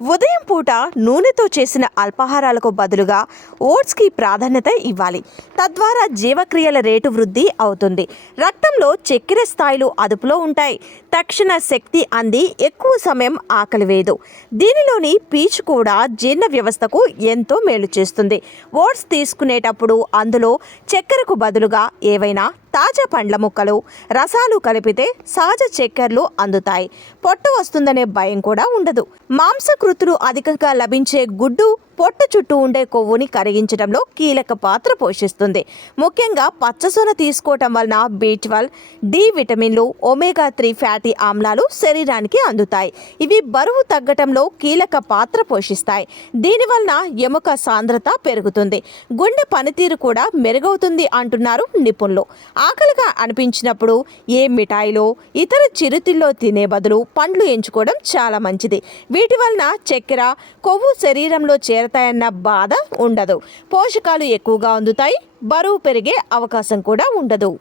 ఉదయం పూట నూనెతో చేసిన అల్పాహారాలకు బదులుగా ఓట్స్కి ప్రాధాన్యత ఇవ్వాలి. తద్వారా జీవక్రియల రేటు వృద్ధి అవుతుంది. రక్తంలో చక్కెర స్థాయిలు అదుపులో ఉంటాయి. తక్షణ శక్తి అంది ఎక్కువ సమయం ఆకలి వేయదు దీనిలోని పీచు కూడా జీర్ణ వ్యవస్థకు ఎంతో మేలు చేస్తుంది. ఓట్స్ తీసుకునేటప్పుడు అందులో చక్కెరకు బదులుగా ఏవైనా తాజా పండ్ల ముక్కలు రసాలు కలిపితే సహజ చక్కెరలు అందుతాయి. పొట్టు వస్తుందనే భయం కూడా ఉండదు. మాంసకృతులు అధికంగా లభించే గుడ్డు పొట్టు చుట్టూ ఉండే కొవ్వుని కరిగించడంలో కీలక పాత్ర పోషిస్తుంది. ముఖ్యంగా పచ్చసొన తీసుకోవటం వలన బి ట్వెల్వ్ డి విటమిన్లు ఒమేగా త్రీ ఫ్యాటీ ఆమ్లాలు శరీరానికి అందుతాయి. ఇవి బరువు తగ్గటంలో కీలక పాత్ర పోషిస్తాయి. దీనివలన ఎముక సాంద్రత పెరుగుతుంది. గుండె పనితీరు కూడా మెరుగవుతుంది అంటున్నారు నిపుణులు. ఆకలిగా అనిపించినప్పుడు ఏ మిఠాయిలో ఇతర చిరుతిల్లో తినే బదులు పండ్లు ఎంచుకోవడం చాలా మంచిది. వీటి వలన చక్కెర కొవ్వు శరీరంలో చేరతాయన్న బాధ ఉండదు. పోషకాలు ఎక్కువగా అందుతాయి. బరువు పెరిగే అవకాశం కూడా ఉండదు.